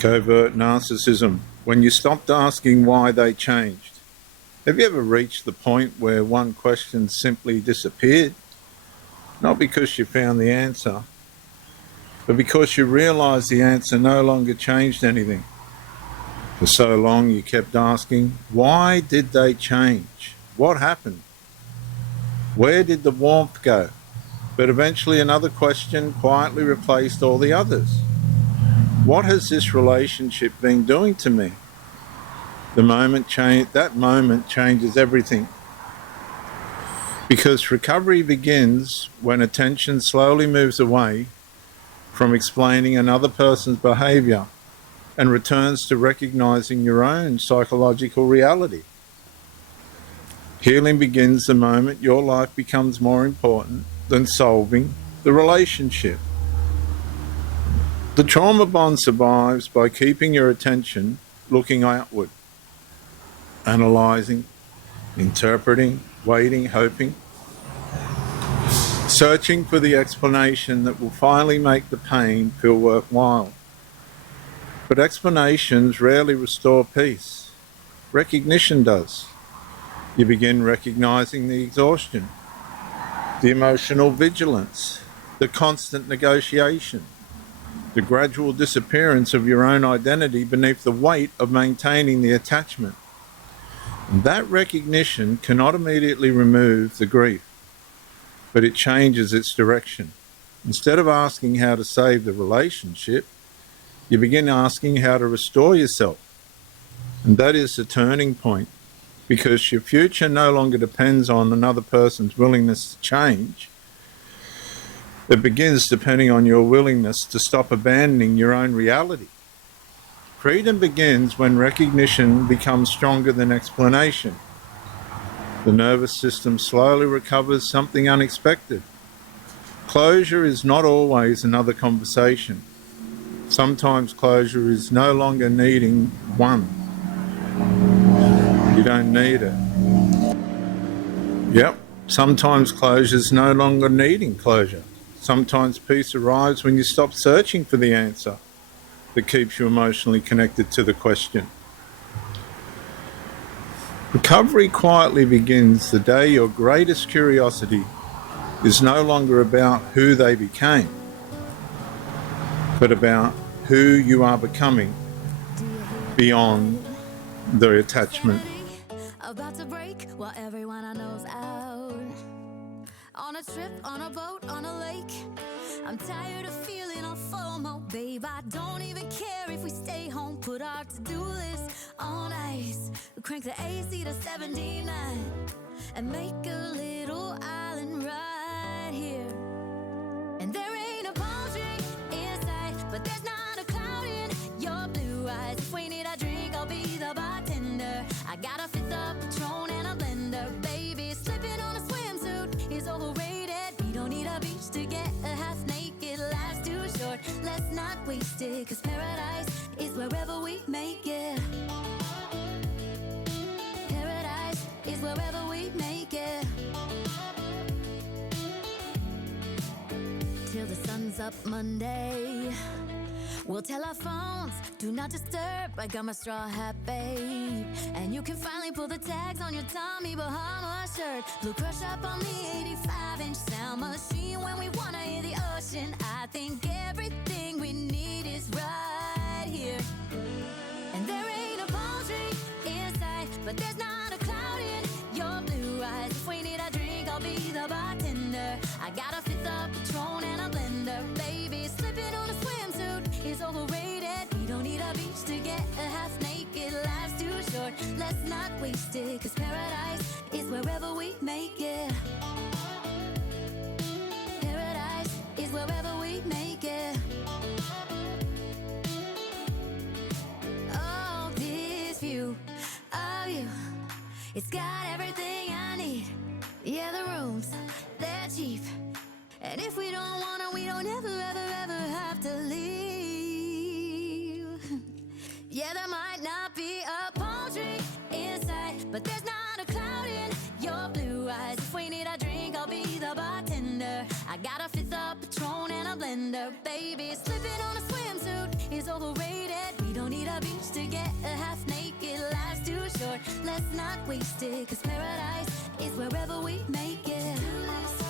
Covert narcissism, when you stopped asking why they changed. Have you ever reached the point where one question simply disappeared? Not because you found the answer, but because you realized the answer no longer changed anything. For so long you kept asking, why did they change? What happened? Where did the warmth go? But eventually another question quietly replaced all the others. What has this relationship been doing to me? That moment changes everything. Because recovery begins when attention slowly moves away from explaining another person's behaviour and returns to recognising your own psychological reality. Healing begins the moment your life becomes more important than solving the relationship. The trauma bond survives by keeping your attention looking outward, analysing, interpreting, waiting, hoping, searching for the explanation that will finally make the pain feel worthwhile. But explanations rarely restore peace. Recognition does. You begin recognising the exhaustion, the emotional vigilance, the constant negotiation, the gradual disappearance of your own identity beneath the weight of maintaining the attachment. And that recognition cannot immediately remove the grief, but it changes its direction. Instead of asking how to save the relationship, you begin asking how to restore yourself. And that is the turning point, because your future no longer depends on another person's willingness to change. It begins depending on your willingness to stop abandoning your own reality. Freedom begins when recognition becomes stronger than explanation. The nervous system slowly recovers something unexpected. Closure is not always another conversation. Sometimes closure is no longer needing one. You don't need it. Yep, sometimes closure is no longer needing closure. Sometimes peace arrives when you stop searching for the answer that keeps you emotionally connected to the question. Recovery quietly begins the day your greatest curiosity is no longer about who they became, but about who you are becoming beyond their attachment. About to break while everyone I know's out. On a trip, on a boat, on a lake. I'm tired of feeling all FOMO, babe. I don't even care if we stay home. Put our to-do list on ice. Crank the AC to 79 and make a little island right here. And there ain't a palm tree in sight, but there's not a cloud in your blue eyes. If we need a drink, I'll be the bartender. I got a fifth of Patron and a blender, baby. Slipping on a swimsuit is overrated. We don't need a beach to get a half naked. Life's too short, let's not waste it. Cause paradise is wherever we make it. Paradise is wherever we make it. Till the sun's up Monday, we'll tell our phones, do not disturb. I got my straw hat, babe. And you can finally pull the tags on your Tommy Bahama shirt. Blue crush up on the 85-inch sound machine. When we wanna hear the ocean, I think everything we need is right here. And there ain't a palm tree in sight, but there's not a cloud in your blue eyes. If we need a drink, I'll be the bartender. I got a fifth of Patron and a blender, baby. Slipping on a swimsuit is overrated. We don't need a beach to get a half naked. Life's too short, let's not waste it. Cause paradise is wherever we make it. Paradise is wherever we make it. Oh, this view of you, it's got everything I need. Yeah, the rooms, they're cheap. And if we don't want it, we don't ever, ever, ever have to leave. Yeah, there might not be a palm tree inside, but there's not a cloud in your blue eyes. If we need a drink, I'll be the bartender. I got a fifth of Patron and a blender, baby. Slipping on a swimsuit is overrated. We don't need a beach to get a half naked. Life's too short, let's not waste it. Cause paradise is wherever we make it.